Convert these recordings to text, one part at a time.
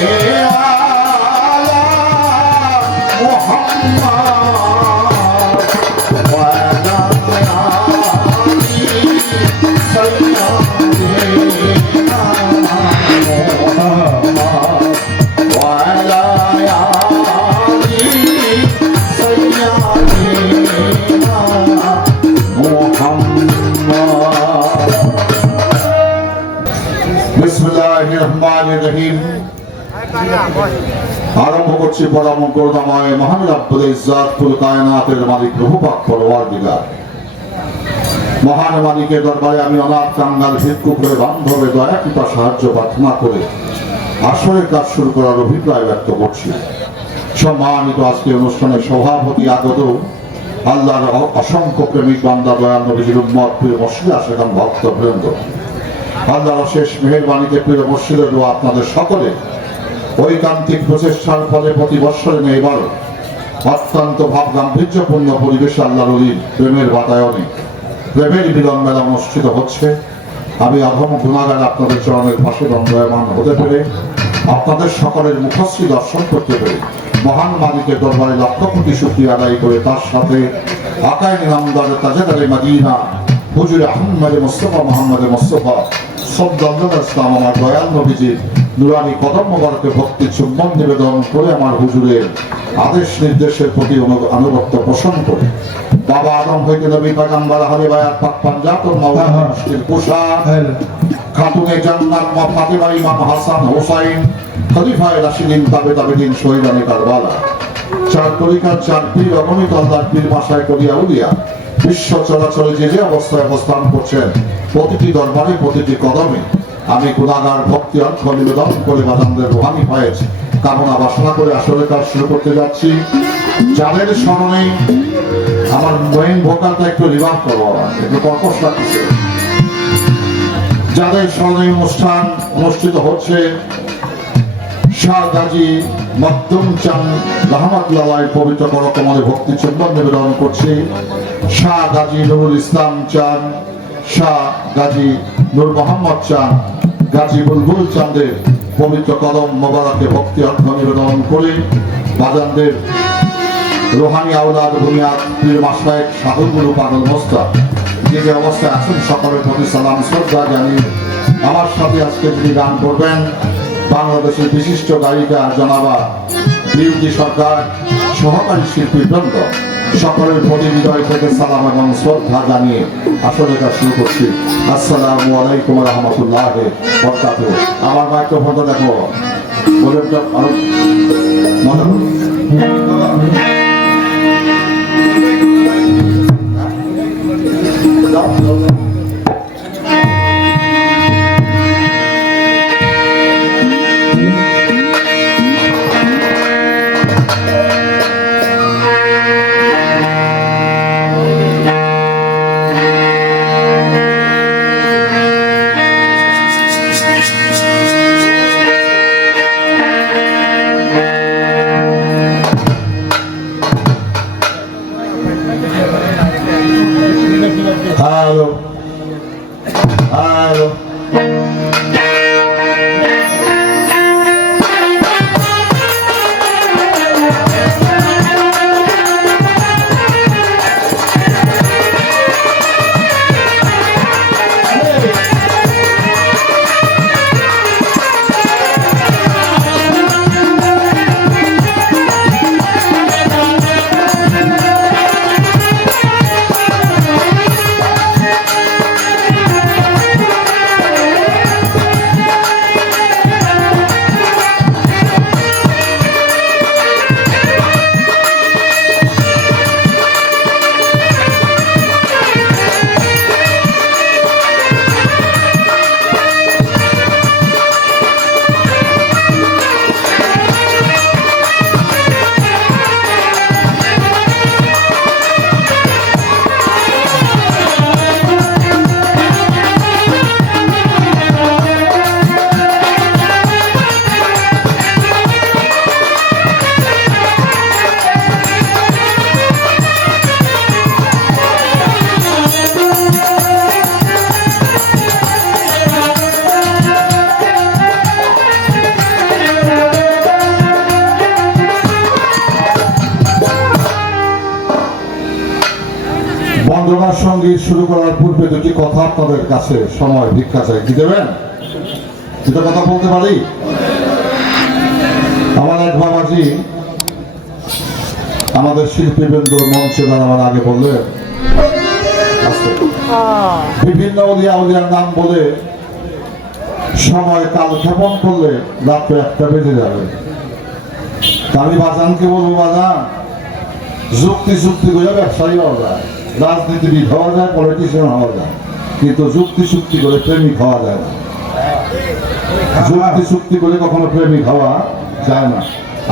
صل করছি পরম করুণাময় মহান রব্বুল ইজ্জাত কুল কায়নাতের মালিক প্রভু পাক পরওয়ারদিগার মহান মালিকের দরবারে আমি অনাথ কাঙ্গাল ভিক্ষুক হয়ে বান্ধবে দয়া কৃপা সাহায্য প্রার্থনা করে আসরের কাজ শুরু করার অভিপ্রায় ব্যক্ত করছি। সম্মানিত আজকে অনুষ্ঠানের সভাপতি আগত আল্লাহর অসংখ্য প্রেমিক বান্দা দয়াল নবীজির উম্মত প্রিয় মসজিদ আশেখান ভক্ত বৃন্দ আল্লাহর শেষ মেহেরবাণীতে প্রিয় মসজিদে দোয়া আপনাদের সকলে ঐকান্তিক প্রচেষ্টার ফলে প্রতি বৎসরে নেই এবারও অত্যন্ত ভাব গাম্ভীর্যপূর্ণ পরিবেশে আল্লাহর অলির প্রেমের বাতায়নে। প্রেমের মিলন মেলা অনুষ্ঠিত হচ্ছে। আমি অধম গুণাগার আপনাদের চরণের পাশে দণ্ডায়মান হতে পেরে, আপনাদের সকলের মুখশ্রী দর্শন করতে পেরে, মহান মালিকের দরবারে লক্ষ কোটি শুক্রিয়া আদায় করে তার সাথে আকায় নিলামদারে তাজেদারে মাদিনা, হুজুর আহম্মদে মোস্তফা, মোহাম্মদে মোস্তফা সদ্দাল্লাহ ইসলাম, আমার দয়াল নবীজির নুরানি কদম মোবারকে ভক্তি চুম্বন নিবেদন করে আমার হুজুরের আদেশ নির্দেশের প্রতি আনুগত্য পোষণ করে। বাবা আদম হইতে নবী পাগাম্বার হারে বায়ার পাক পাঞ্জাত মাওলানা মুশকিল কুশা খাতুনে জান্নাত মা ফাতেমা ইমাম হাসান হোসাইন খলিফায়ে রাশিদিন তাবে শহীদানে কারবালা। চার তরিকার চার পীর অগণিত আল্লাহর পীর মাসায় করিয়া উলিয়া বিশ্ব চলাচলে যে যে অবস্থায় অবস্থান করছেন প্রতিটি দরবারে প্রতিটি কদমে আমি গুণাগার ভক্তি অর্থ নিবেদন করে বাজানদের রোহানি হয়েছে। কামনা বাসনা করে আসলে কাজ শুরু করতে যাচ্ছি। যাদের স্মরণে আমার মেইন ভোকালটা একটু রিভার্ভ করব একটু কর্কশ লাগছে। যাদের স্মরণে অনুষ্ঠান অনুষ্ঠিত হচ্ছে শাহ গাজী মধ্যম চান রহমতুল্লাহ পবিত্র করকমলে ভক্তি চুম্বন নিবেদন করছি। শাহ গাজী নুরুল ইসলাম চান শাহ গাজী নূর মোহাম্মদ চান গাজী বুলবুল চাঁদের পবিত্র কদম মোবারকে ভক্তি অর্থ নিবেদন করে বাজানদের রোহানি আউলাদ বুনিয়াদ, পীর মাসায়েক সাধুগুরু পাগল মোস্তা যে যে অবস্থায় আছেন, সকলের প্রতি সালাম, শ্রদ্ধা জানিয়ে আমার সাথে আজকে যিনি গান করবেন, বাংলাদেশের বিশিষ্ট গায়িকা জনাবা বিউটি সরকার, সহকারী শিল্পী বৃন্দ। সকলের প্রতি হৃদয় থেকে সালাম এবং শ্রদ্ধা জানিয়ে আসলে কাজ শুরু করছি। আসসালামু আলাইকুম রহমতুল্লাহ বরকাত আমার মাইক্রোফোনটা দেখো। ভলিউমটা আরও সংগীত শুরু করার পূর্বে দুটি কথা আপনাদের কাছে সময় ভিক্ষা চাই। কি দেবেন? দুটো কথা বলতে পারি? আমার এক বাবাজি আমাদের শিল্পীবৃন্দ মঞ্চে দাঁড়াবার আগে বললেন বিভিন্ন অলিয়া উলিয়ার নাম বলে সময় কাল ক্ষেপণ করলে রাত্রে একটা বেজে যাবে। আমি বাজানকে বলব, বাজান যুক্তি যুক্তি করে ব্যবসায়ী হওয়া যায়। রাজনীতিবিদ হওয়া যায় পলিটিশিয়ান হওয়া যায়, কিন্তু যুক্তি চুক্তি করে প্রেমিক হওয়া যায় না। যুক্তি চুক্তি করে কখনো প্রেমিক হওয়া যায় না।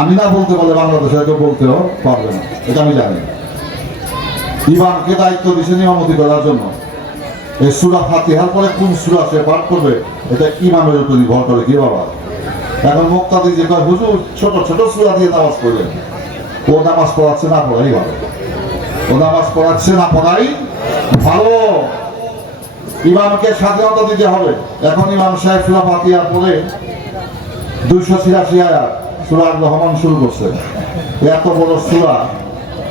আমি না বলতে পারলে বাংলাদেশে কেউ বলতেও পারবে না, এটা আমি জানি। ইমামকে দায়িত্ব দিয়েছেন ইমামতি করার জন্য। এই সুরা ফাতিহার পরে কোন সুরা সে পাঠ করবে, এটা ইমামের উপর নির্ভর করে, কি বাবা? এখন মুক্তাদি যে কয়, হুজুর, ছোট ছোট সুরা দিয়ে নামাজ পড়লেন ও নামাজ পড়াচ্ছে না পড়াই ভালো। ও নামাজ পড়াচ্ছে না পড়াই ভালো ইমামকে স্বাধীনতা দিতে হবে। এখন ইমাম সাহেব সুরা ফাতিহার পরে দুইশো ছিয়াশি আয়াত সুরা রহমান শুরু করছে। এত বড় সুরা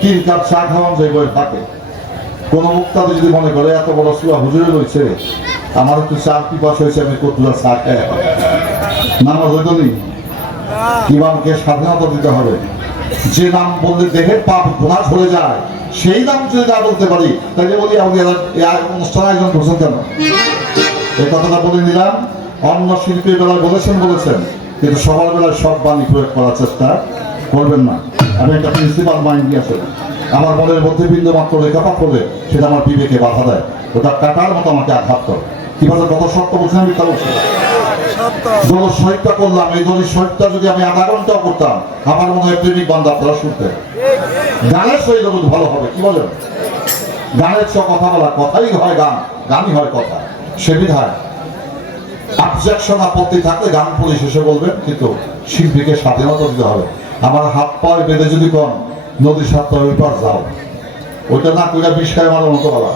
তিন কাপ চা খাওয়ান যে বই থাকে কোন মুক্তাদি যদি মনে করে এত বড় সুরা হুজুরে রয়েছে আমার একটু চার পিপাস হয়েছে আমি কতুলা চা খাই নামাজ হইতো নি? ইমামকে স্বাধীনতা দিতে হবে। যে নাম বললে দেহের পাপ গুণা ঝরে যায় সেই দাম যদি না বলতে পারি, তাহলে বলি আপনি অনুষ্ঠান আয়োজন করছেন কেন? এই কথাটা বলে নিলাম। অন্য শিল্পীর বেলায় বলেছেন বলেছেন। কিন্তু সবার বেলায় সব বাণী প্রয়োগ করার চেষ্টা করবেন না। আমি একটা প্রিন্সিপাল মাইন্ড নিয়ে আসলে আমার মনের মধ্যে বিন্দু মাত্র রেখাপাত করলে সেটা আমার বিবেকে বাধা দেয়। ওটা কাটার মতো আমাকে আঘাত করে। কীভাবে কত সত্য বলছেন আমি তা বলছি দল শহীদটা করলাম, এই দলের শহীদটা যদি আমি আধা ঘন্টাও করতাম, আমার মনে হয় প্রেমিক বান্ধব আপনারা শুনতে গানের হলে ভালো হবে, কি বলেন? গানের কথা বলা কথাই হয় গান, গানই হয় কথা। সে বিধায় অবজেকশন আপত্তি থাকলে গান পুলিশ এসে বলবেন কিন্তু শিল্পীকে স্বাধীনতা দিতে হবে। আমার হাত পায়ে বেঁধে যদি কন, নদীর সাত ওই যাও। ওইটা না কইরা বিষ খায় মতো বলা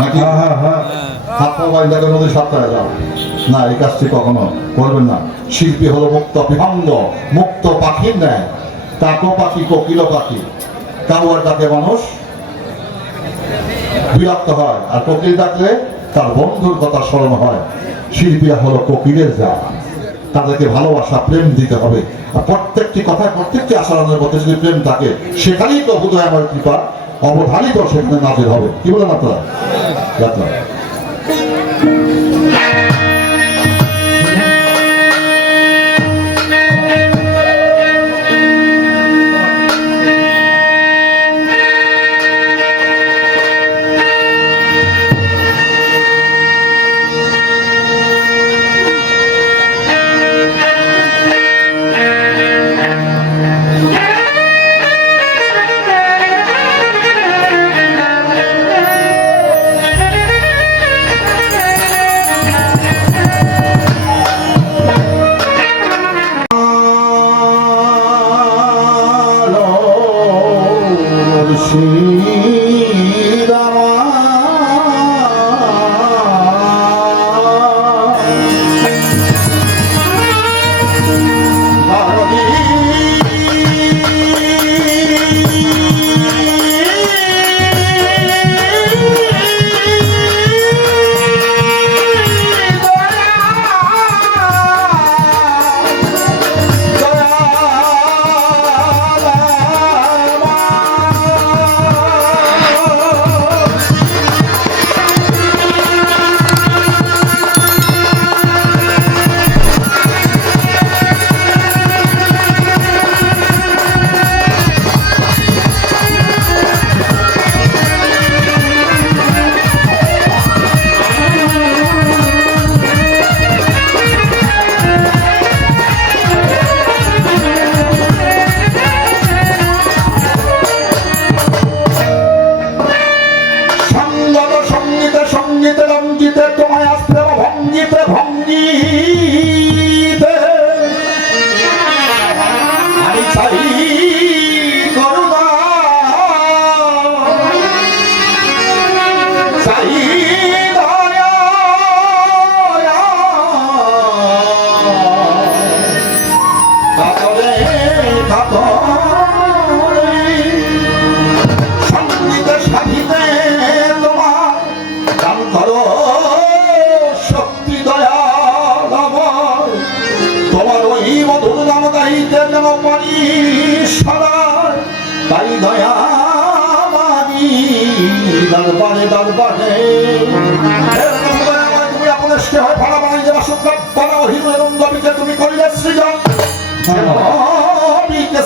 নাকি? হ্যাঁ হ্যাঁ হাত পা বাইন্দা করে নদীর সাত যাও। না, এই কাজটি কখনো করবেন না। শিল্পী হলো মুক্ত বিহঙ্গ মুক্ত পাখির ন্যায়। কাকো পাখি কোকিল পাখি। কাউয়ার ডাকে মানুষ বিরক্ত হয়, আর কোকিল ডাকলে তার বন্ধুর কথা স্মরণ হয়। শিল্পীরা হলো কোকিলের যা তাদেরকে ভালোবাসা, প্রেম দিতে হবে। আর প্রত্যেকটি কথায় প্রত্যেকটি আচরণের মধ্যে যদি প্রেম থাকে, সেখানেই প্রভু আমার কৃপা। অবধারিত সেখানে নাজির হবে। কি বলেন আপনারা? যাত্রা।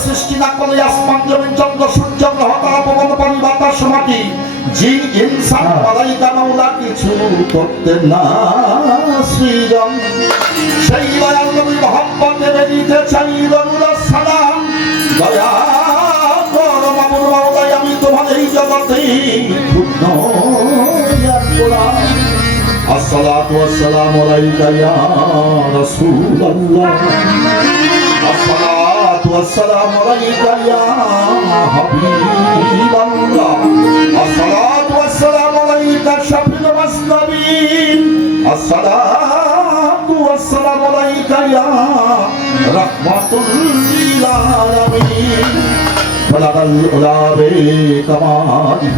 সৃষ্টি না করলে আসমান, জমিন, চন্দ্র, সূর্য, গ্রহ, তারা পবন পানি, বাতাস, মাটি। জিন ইনসান, মালাইকা, মাওলা কিছু করতে না সৃজন। সেই দয়াল নবী মোহাম্মদে বেরিতে চাই রুলা আমি তোমাদের জগতে আসসালাতু আসসালামু আলাইকা ইয়া রাসূলুল্লাহ আসসালাতু আসসালামু আলাইকা ইয়া হাবিবাল্লাহ। আসসালাতু আসসালামু আলাইকা শাফিউল মাসনাবী আসসালাতু والسلام عليك يا رحمة للعالمين بلغ العلا بكماله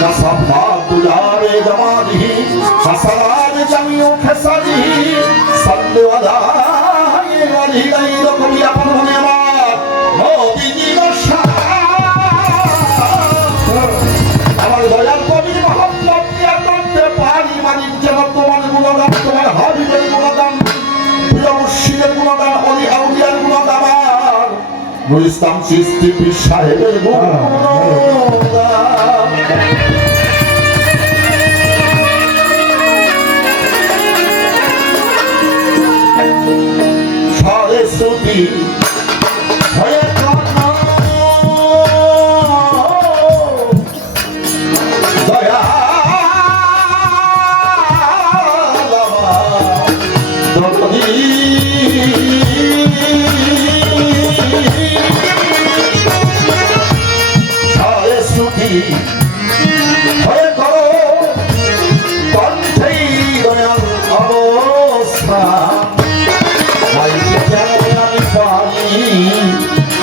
كصف الدجى بجماله حسرات جميع خسره صل على ولي غيركم يا ইসলাম সৃষ্টি সাহেবের গুণগান সরস্বতী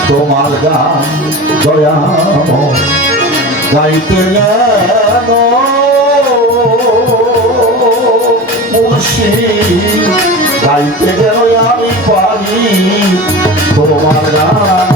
তোমার গান দয়াম গাইতে যেন মুর্শিদ গাইতে যেন আমি পারি তোমার গান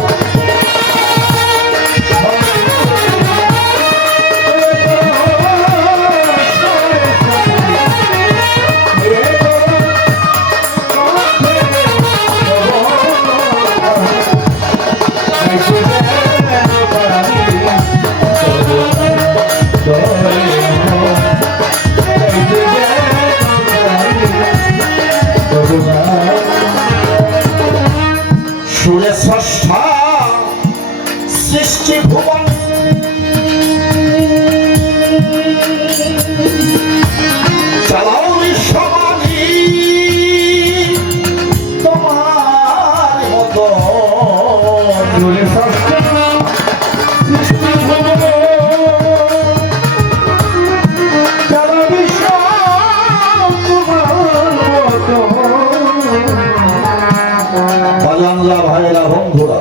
ভাইয়েরা বন্ধুরা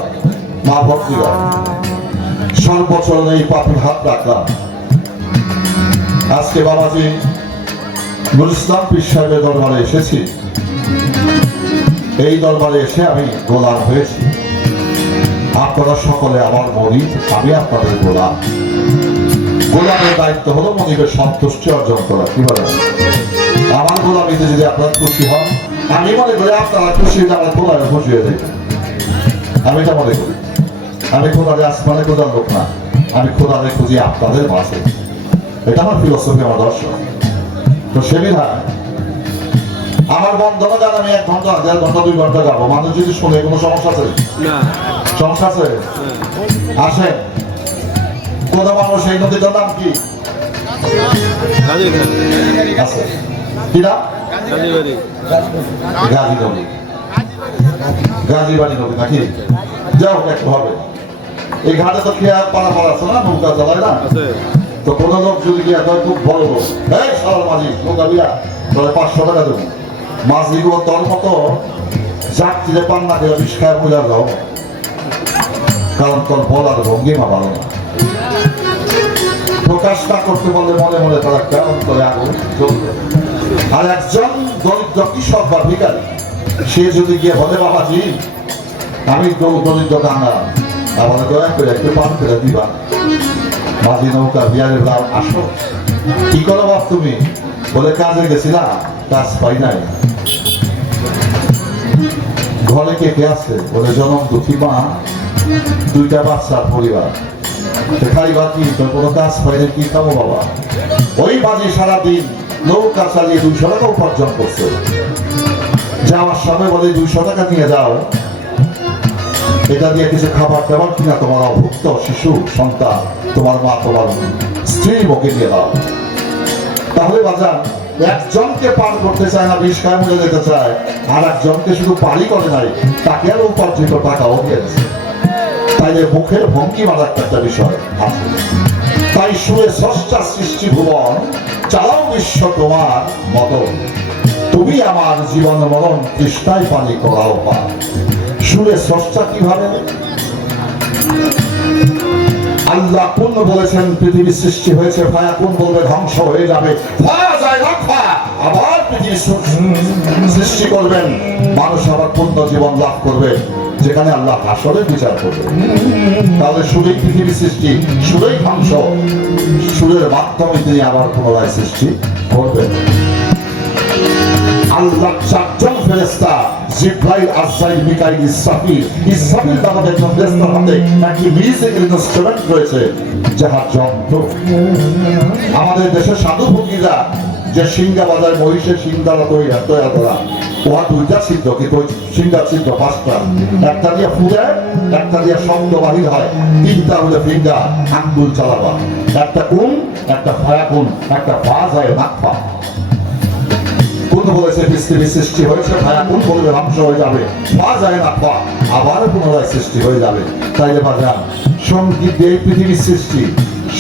মা ভক্তিরা। সর্বচরণে এই পাপের হাত রাখলাম। আজকে বাবাজি নুর ইসলাম দরবারে এসেছি। এই দরবারে এসে আমি গোলাম হয়েছি। আপনারা সকলে আমার মনিব, আমি আপনাদের গোলাম। গোলামের দায়িত্ব হলো মনিবের সন্তুষ্টি অর্জন করা, কি বলেন আমার গোলামিতে যদি আপনারা খুশি হন, আমি মনে করি আপনারা খুশি হলে আমার খোলারে খুশি হয়ে যাবে আমি এটা মনে করি আমি খোলারে আসমানে খোঁজার লোক না আমি খোলারে খুঁজি আপনাদের মাঝে এটা আমার ফিলোসফি আমার দর্শন। তো সে বিধায় আমার বন্ধনা গান আমি এক ঘণ্টা দেড় ঘণ্টা দুই ঘণ্টা যাব মানুষ যদি শুনে কোনো সমস্যা আছে? সমস্যা আছে? আসে কোন মানুষ এই নদীটার নাম কি? আছে। কি নাম? গাজী গাজী নদী গাজী বাড়ি নদী নাকি যাও একটু হবে। এই ঘাটে তো খেয়া পাড়া পাড়া আছে না নৌকা চালায় না? তো কোন লোক যদি গিয়া কয় খুব বড় লোক। এই সালার মাঝি নৌকা দিয়া তাহলে পাঁচশো টাকা দেবো। মাঝিগুলো তোর মতো যাত্রীরে পান্না দিয়ে বিষ খায় বোঝা যাও। কারণ তোর বলার ভঙ্গিমা ভালো না। প্রকাশ না করতে বললে মনে মনে তার একটা অন্তরে আগুন জ্বলবে। আর একজন দরিদ্র কৃষক বা ভিকারী সে যদি গিয়ে বলে, বাবাজি, আমি দ- দরিদ্র কাঙ্গা আমার দয়া করে একটু পান করে দিবা। মাঝি নৌকা বিয়ারের লাল, আসো। কি করো বাপ তুমি? বলে, কাজে গেছিলা, কাজ পাই নাই। ঘরে কে কে আছে? বলে, জনম দুঃখী মা, দুইটা বাচ্চার পরিবার। তো খাইবা কি? তোর কোনো কাজ পাইলে কি খাব বাবা? ওই বাজি সারাদিন নৌকা চালিয়ে দুইশো টাকা উপার্জন করছে। যাওয়ার সময় বলে, দুইশো টাকা নিয়ে যাও। এটা দিয়ে কিছু খাবার দাবার কিনা তোমার অভুক্ত শিশু, সন্তান, তোমার মা, তোমার স্ত্রী মুখে দিয়ে দাও। তাহলে বাজান, একজনকে পার করতে চায় না, বিষ খায়, মরে যেতে চায়। আর একজনকে শুধু পারি করে নাই, তাকে আরও উপার্জিত টাকাও দিয়েছে। তাইলে মুখের ভঙ্গি মারার একটা বিষয় আছে। তাই শুয়ে স্রষ্টা সৃষ্টি ভুবন, চালাও বিশ্ব তোমার মতন তুমি আমার জীবন মরণ তৃষ্ণায় পানি করাও পা শুনে স্রষ্টা কীভাবে? আল্লাহ কোন বলেছেন, পৃথিবী সৃষ্টি হয়েছে ফায়া কোন বলবে, ধ্বংস হয়ে যাবে। আবার পৃথিবী সৃষ্টি করবেন। মানুষ আবার পূর্ণ জীবন লাভ করবে, যেখানে আল্লাহ আসলে বিচার করবে। তাহলে সুরেই পৃথিবী সৃষ্টি সুরেই ধ্বংস সুরের মাধ্যমে তিনি আবার পুনরায় সৃষ্টি করবেন। আল্লাহ ফেরেস্তা জিব্রাইল আসাইল মিকাইল, ইসরাফিল। ইসরাফিল নামক একজন হাতে মিউজিক্যাল ইনস্ট্রুমেন্ট রয়েছে। যন্ত্র আমাদের দেশের সাধু ভঙ্গিরা যে সিংহা বাজার, মহিষের সিংহারা তৈরি তৈরি করা উহা দুইটা ছিদ্র কিন্তু সিংহা ছিদ্র পাঁচটা। একটা দিয়ে ফুলে, একটা দিয়ে শব্দ বাহির হয়। তিনটা হলে ফিঙ্গা, আঙ্গুল চালাবা। একটা কুম একটা ফায়া কুম একটা পা হয় নাক পা। কোন বলেছে সৃষ্টি হয়েছে ভায়া কোন বলবে ধ্বংস হয়ে যাবে। পা যায় না পা আবার পুনরায় সৃষ্টি হয়ে যাবে। তাইলে বাজান সংগীত এই পৃথিবীর সৃষ্টি।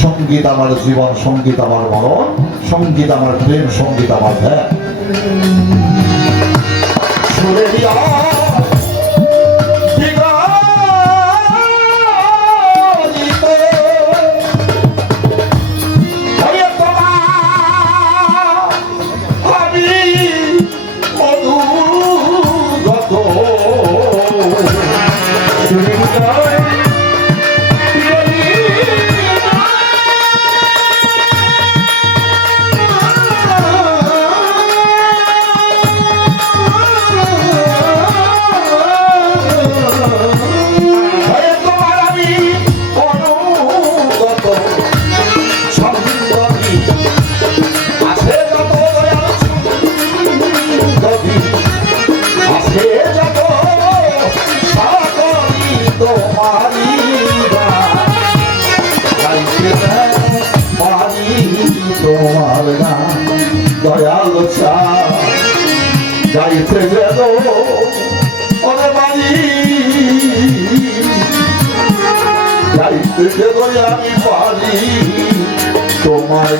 সংগীত আমার জীবন, সংগীত আমার মরণ, সংগীত আমার প্রেম, সংগীত আমার ধ্যান যেন আমি পারি তোমার